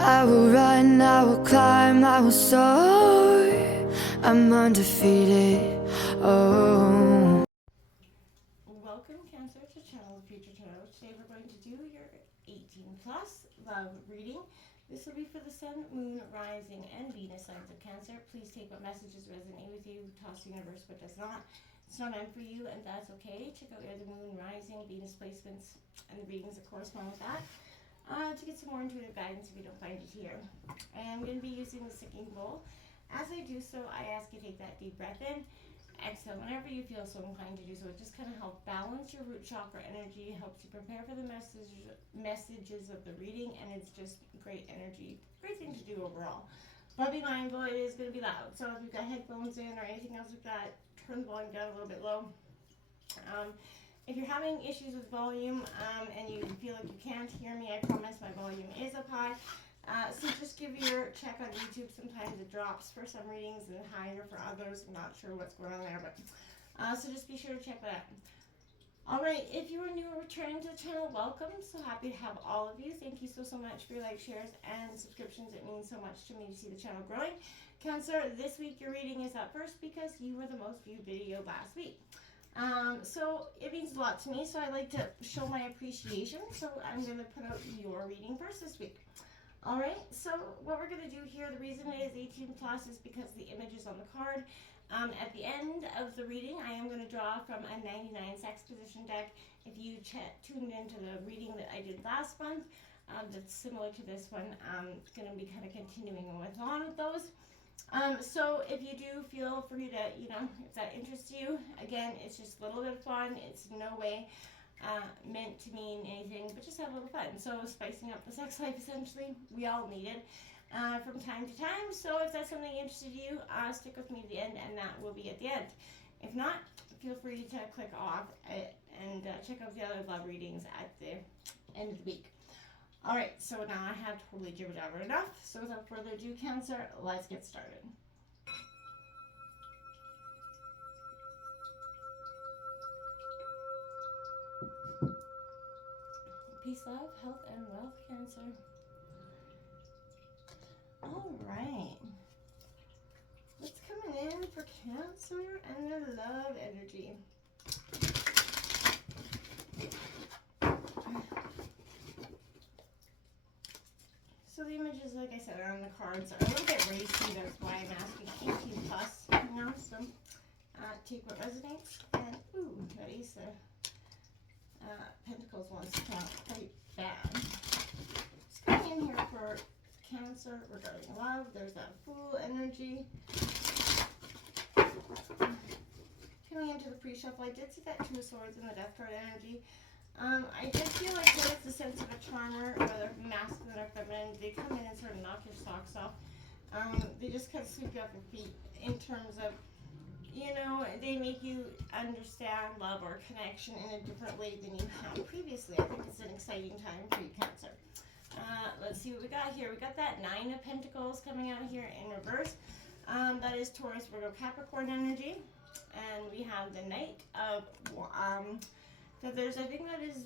I will run, I will climb, I will soar. I'm undefeated. Oh. Welcome, Cancer, to Channel of Future Tarot. Today we're going to do your 18 plus love reading. This will be for the Sun, Moon, Rising, and Venus signs of Cancer. Please take what messages resonate with you, toss the universe what does not. It's not meant for you, and that's okay. Check out your the Moon, Rising, Venus placements, and the readings that correspond with that to get some more intuitive guidance if you don't find it here. And I'm going to be using the singing bowl. As I do so, I ask you to take that deep breath in. Exhale whenever you feel so inclined to do so. It just kind of helps balance your root chakra energy, helps you prepare for the messages of the reading, and it's just great energy, great thing to do overall. But be mindful, it is going to be loud. So if you've got headphones in or anything else like that, turn the volume down a little bit low. If you're having issues with volume and you feel like you can't hear me, I promise my volume is up high. So just give your check on YouTube. Sometimes it drops for some readings and higher for others. I'm not sure what's going on there, but so just be sure to check that out. All right, if you are new or returning to the channel, welcome. So happy to have all of you. Thank you so much for your likes, shares, and subscriptions. It means so much to me to see the channel growing. Cancer, this week your reading is up first because you were the most viewed video last week. So it means a lot to me, so I like to show my appreciation. So I'm going to put out your reading first this week. Alright, so what we're going to do here, the reason it is 18 plus is because the image is on the card. At the end of the reading, I am going to draw from a 99 sex position deck. If you tuned into the reading that I did last month, that's similar to this one, it's going to be kind of continuing on with those. So if you do feel free to, if that interests you, again, it's just a little bit of fun. It's no way meant to mean anything, but just have a little fun. So spicing up the sex life, essentially, we all need it from time to time. So if that's something interested you, stick with me to the end, and that will be at the end. If not, feel free to click off and check out the other love readings at the end of the week. Alright, so now I have totally jibber-jabber enough. So without further ado, Cancer, let's get started. Peace, love, health, and wealth, Cancer. Alright. What's coming in for Cancer and their love energy? So the images, like I said, are on the cards. Are a little bit racy. That's why I'm asking 18 plus. So take what resonates. And ooh, that Ace of Pentacles one's kind of quite bad. It's coming in here for Cancer regarding love. There's that Fool energy. Coming into the pre-shuffle, I did see that Two of Swords in the Death card energy. I did feel like when it's the sense of a charmer, whether masculine or feminine, they come in and sort of knock your socks off. They just kind of sweep you off your feet in terms of, they make you understand love or connection in a different way than you have previously. I think it's an exciting time for you, Cancer. Let's see what we got here. We got that Nine of Pentacles coming out here in reverse. That is Taurus, Virgo, Capricorn energy. And we have the Knight of Feathers. I think that is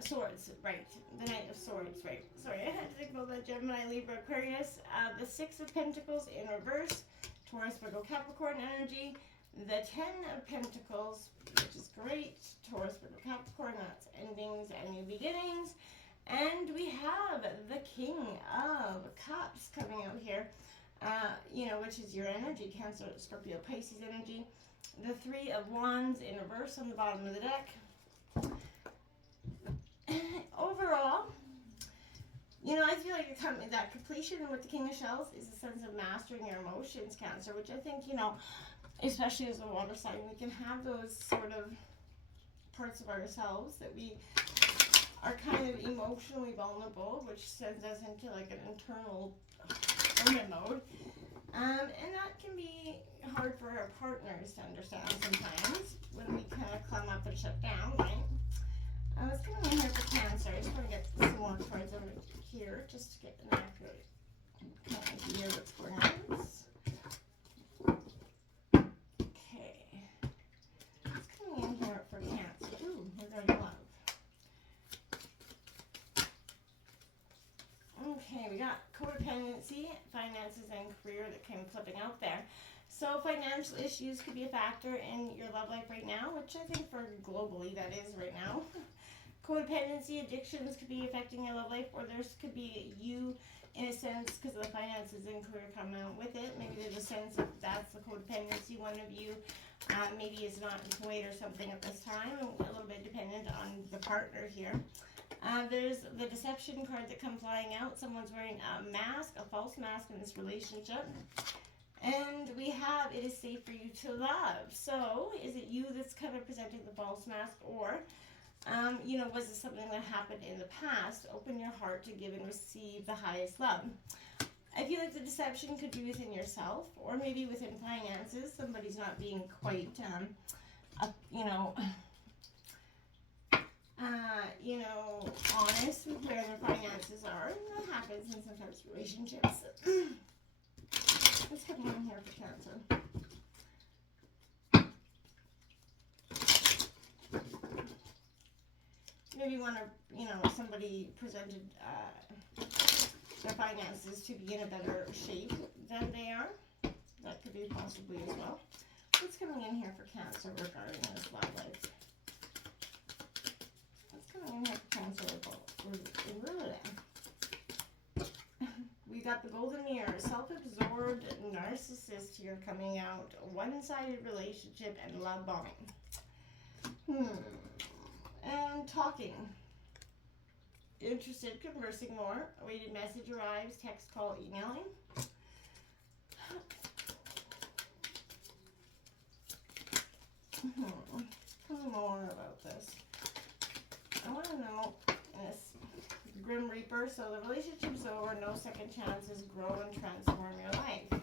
Swords, right. The Knight of Swords, right. Sorry, I had to think about that. Gemini, Libra, Aquarius. The Six of Pentacles in reverse. Taurus, Virgo, Capricorn energy. The Ten of Pentacles, which is great. Taurus, Virgo, Capricorn, that's endings and new beginnings. And we have the King of Cups coming out here. Which is your energy, Cancer, Scorpio, Pisces energy. The Three of Wands in reverse on the bottom of the deck. Overall, I feel like that completion with the King of Shells is a sense of mastering your emotions, Cancer, which I think, especially as a water sign, we can have those sort of parts of ourselves that we are kind of emotionally vulnerable, which sends us into like an internal hermit mode. And that can be hard for our partners to understand sometimes when we kind of climb up and shut down, right? Let's come in here for Cancer. I just want to get some more cards over here just to get an accurate kind of idea of what's going on. Okay. Let's come in here for Cancer. Ooh, we're going to love. codependency, finances, and career that came flipping out there. So financial issues could be a factor in your love life right now, which I think for globally that is right now. Codependency, addictions could be affecting your love life, or there's could be you in a sense because of the finances and career coming out with it. Maybe there's a sense of that's the codependency. One of you maybe is not employed or something at this time, a little bit dependent on the partner here. There's the deception card that comes flying out. Someone's wearing a mask, a false mask in this relationship. And we have, it is safe for you to love. So, is it you that's kind of presenting the false mask, or, was it something that happened in the past? Open your heart to give and receive the highest love. I feel like the deception could be within yourself, or maybe within finances. Somebody's not being quite, honest with where their finances are. And that happens in sometimes relationships. What's coming in here for Cancer? Maybe somebody presented their finances to be in a better shape than they are. That could be possibly as well. What's coming in here for Cancer regarding this love life? What's coming in here for Cancer? We got the golden mirror, self-absorbed narcissist here coming out, one-sided relationship, and love bombing. And talking. Interested, conversing more. Awaited message arrives, text, call, emailing. Tell me more about this. I want to know this Grim Reaper. So the relationship's over, no second chances, grow and transform your life.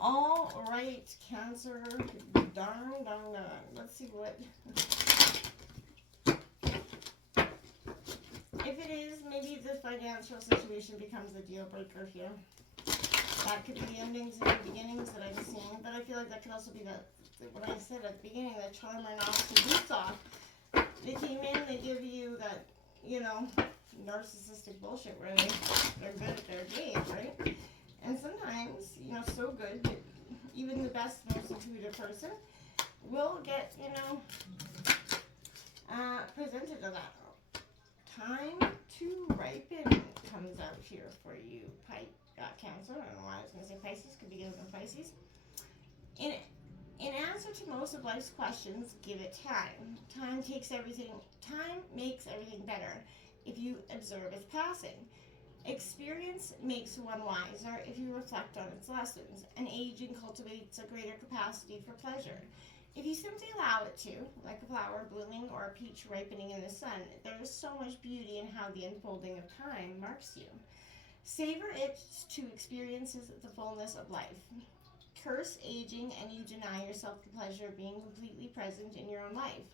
All right, Cancer, darn. Let's see what. If it is, maybe the financial situation becomes a deal breaker here. That could be the endings and the beginnings that I'm seeing, but I feel like that could also be what I said at the beginning, that charmer knocks the boots off. They came in, they give you that, narcissistic bullshit where they're good at their game, right? And sometimes, so good that even the best, most intuitive person will get, presented to that. Time to ripen comes out here for you, Cancer. I don't know why I was going to say Pisces, could be given to Pisces. In answer to most of life's questions, give it time. Time makes everything better if you observe its passing. Experience makes one wiser if you reflect on its lessons, and aging cultivates a greater capacity for pleasure. If you simply allow it to, like a flower blooming or a peach ripening in the sun, there is so much beauty in how the unfolding of time marks you. Savor it to experience the fullness of life. Curse aging and you deny yourself the pleasure of being completely present in your own life.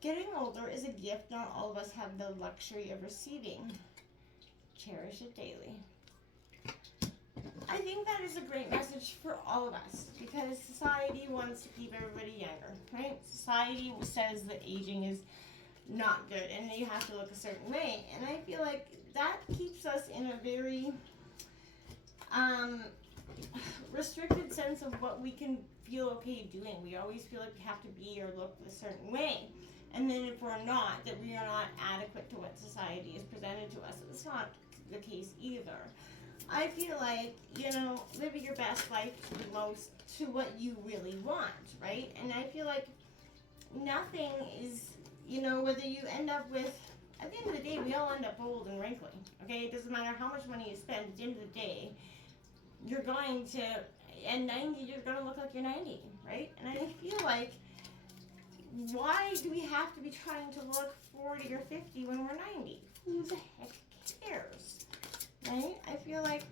Getting older is a gift not all of us have the luxury of receiving. Cherish it daily. I think that is a great message for all of us, because society wants to keep everybody younger, right? Society says that aging is not good and you have to look a certain way. And I feel like that keeps us in a very restricted sense of what we can feel okay doing. We always feel like we have to be or look a certain way. And then if we're not, that we are not adequate to what society has presented to us. It's not the case either. I feel like, living your best life to what you really want, right? And I feel like nothing is, whether you end up with, at the end of the day, we all end up old and wrinkly, okay? It doesn't matter how much money you spend, at the end of the day, you're going to, at 90, you're going to look like you're 90, right? And I feel like, why do we have to be trying to look 40 or 50 when we're 90? Who the heck cares? Right? I feel like,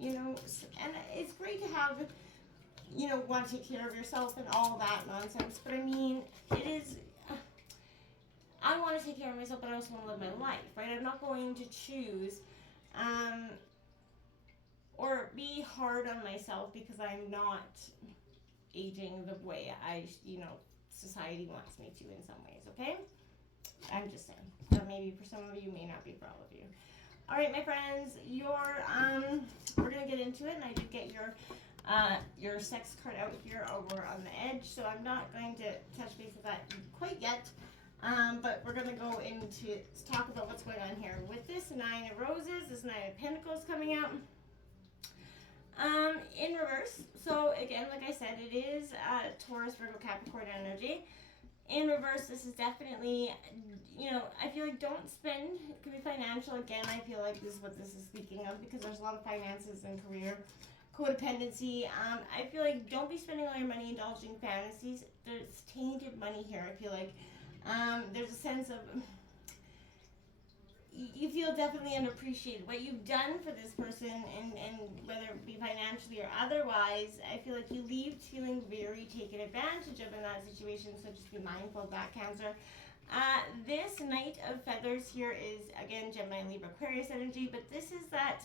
and it's great to have, want to take care of yourself and all that nonsense, but I mean, it is, I want to take care of myself, but I also want to live my life, right? I'm not going to choose, or be hard on myself because I'm not aging the way society wants me to in some ways, okay? I'm just saying. Maybe for some of you, may not be for all of you. All right, my friends, we're gonna get into it, and I did get your sex card out here over on the edge, so I'm not going to touch base with that quite yet. But we're gonna go into talk about what's going on here with this Nine of Roses, this Nine of Pentacles coming out. In reverse. So again, like I said, it is Taurus, Virgo, Capricorn energy. In reverse, this is definitely, I feel like don't spend. It could be financial. Again, I feel like this is what this is speaking of, because there's a lot of finances and career codependency. I feel like don't be spending all your money indulging fantasies. There's tainted money here. I feel like there's a sense of you feel definitely underappreciated. What you've done for this person, and whether it be financially or otherwise, I feel like you leave feeling very taken advantage of in that situation, so just be mindful of that, Cancer. This Knight of Feathers here is, again, Gemini, Libra, Aquarius energy, but this is that,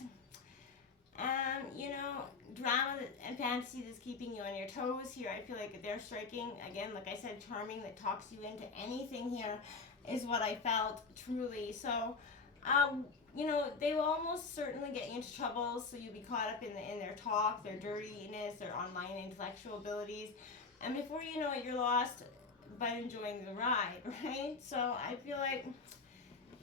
drama and fantasy that's keeping you on your toes here. I feel like they're striking, again, like I said, charming, that talks you into anything here is what I felt, truly. So, they will almost certainly get you into trouble, so you'll be caught up in their talk, their dirtiness, their online intellectual abilities, and before you know it, you're lost but enjoying the ride, right? So I feel like,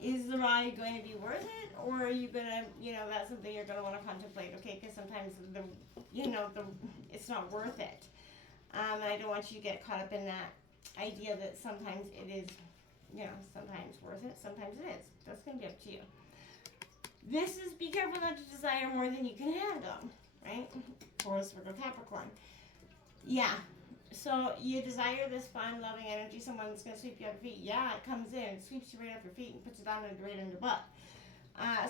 is the ride going to be worth it, or are you gonna, that's something you're gonna want to contemplate, okay? Because sometimes it's not worth it, and I don't want you to get caught up in that idea that sometimes it is, sometimes worth it, sometimes it is. That's gonna be up to you. This is, be careful not to desire more than you can handle, right? Taurus, Virgo, Capricorn. Yeah. So you desire this fun, loving energy, someone that's going to sweep you off your feet. Yeah, it comes in, sweeps you right off your feet and puts it down right on your butt.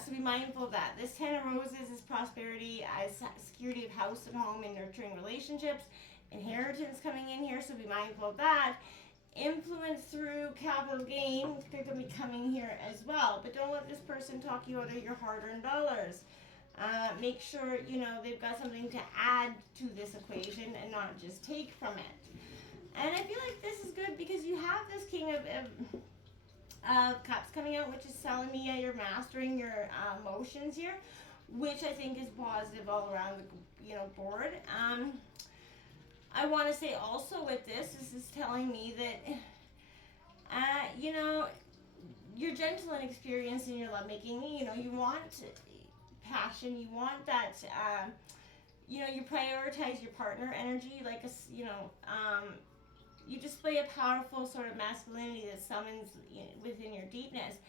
So be mindful of that. This Ten of Roses is prosperity, security of house and home and nurturing relationships. Inheritance coming in here, so be mindful of that. Influence through capital gain could be coming here as well. But don't let this person talk you out of your hard-earned dollars. Make sure, they've got something to add to this equation and not just take from it. And I feel like this is good because you have this King of Cups coming out, which is telling me you're mastering your emotions here, which I think is positive all around the board. I want to say also with this is telling me that, you're gentle and experienced in your lovemaking. You want passion, you want that, you prioritize your partner energy, like you display a powerful sort of masculinity that summons within your deepness.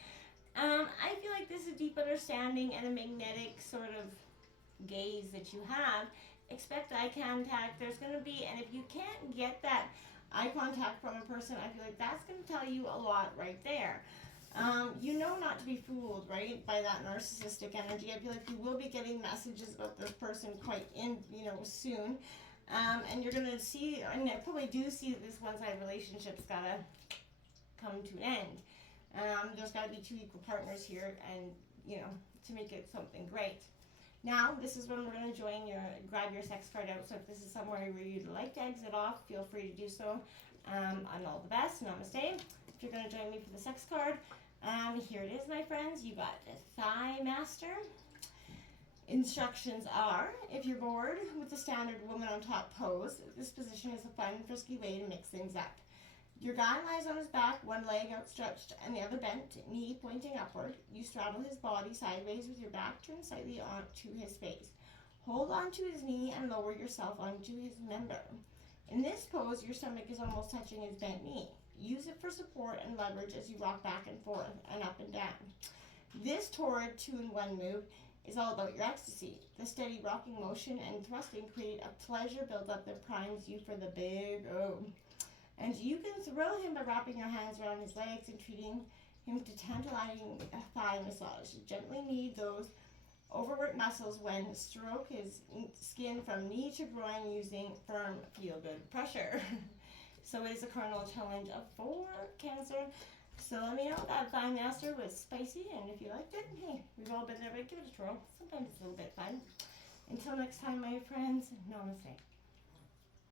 I feel like this is a deep understanding and a magnetic sort of gaze that you have. Expect eye contact. There's going to be, and if you can't get that eye contact from a person, I feel like that's going to tell you a lot right there. Not to be fooled, right, by that narcissistic energy. I feel like you will be getting messages about this person quite soon. And you're going to see, and I probably do see that this one-sided relationship's got to come to an end. There's got to be two equal partners here, and, to make it something great. Now, this is when we're going to grab your sex card out. So if this is somewhere where you'd like to exit off, feel free to do so. And all the best. Namaste. If you're going to join me for the sex card, here it is, my friends. You got a Thigh Master. Instructions are, if you're bored with the standard woman on top pose, this position is a fun, frisky way to mix things up. Your guy lies on his back, one leg outstretched and the other bent, knee pointing upward. You straddle his body sideways with your back turned slightly onto his face. Hold onto his knee and lower yourself onto his member. In this pose, your stomach is almost touching his bent knee. Use it for support and leverage as you rock back and forth and up and down. This torrid 2-in-1 move is all about your ecstasy. The steady rocking motion and thrusting create a pleasure buildup that primes you for the big O. And you can thrill him by wrapping your hands around his legs and treating him to tantalizing thigh massage. Gently knead those overworked muscles when stroke his skin from knee to groin using firm feel-good pressure. So it is a carnal challenge of 4, Cancer. So let me know if that Thigh Master was spicy, and if you liked it, hey, we've all been there, but give it a twirl. Sometimes it's a little bit fun. Until next time, my friends, namaste.